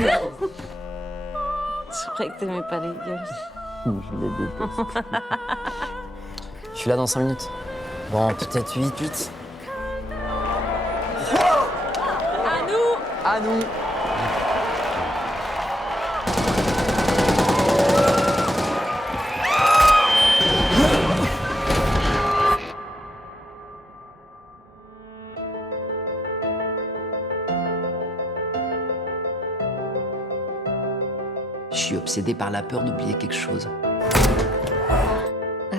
Je croyais que t'aimais pas les gueules. Je les déteste. Je suis là dans 5 minutes. Bon, peut-être 8. À nous! À nous. Je suis obsédé par la peur d'oublier quelque chose.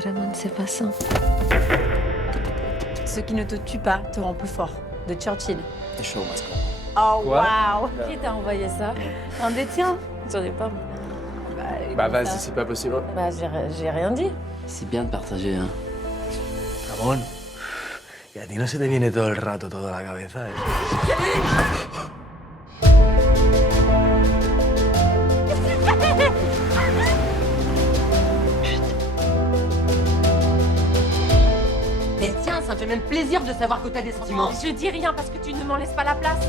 Ramon, c'est pas ça. Ce qui ne te tue pas te rend plus fort. De Churchill. T'es chaud, Masco. Oh, Quoi waouh! Qui t'a envoyé ça? Un des tiens? J'en ai pas. Bah vas-y, c'est pas possible. Bah, j'ai rien dit. C'est bien de partager, hein. Ramón, y a ti no se te viene todo el rato todo a la cabeza, ¿eh? Mais tiens, ça me fait même plaisir de savoir que t'as des sentiments. Je dis rien parce que tu ne m'en laisses pas la place.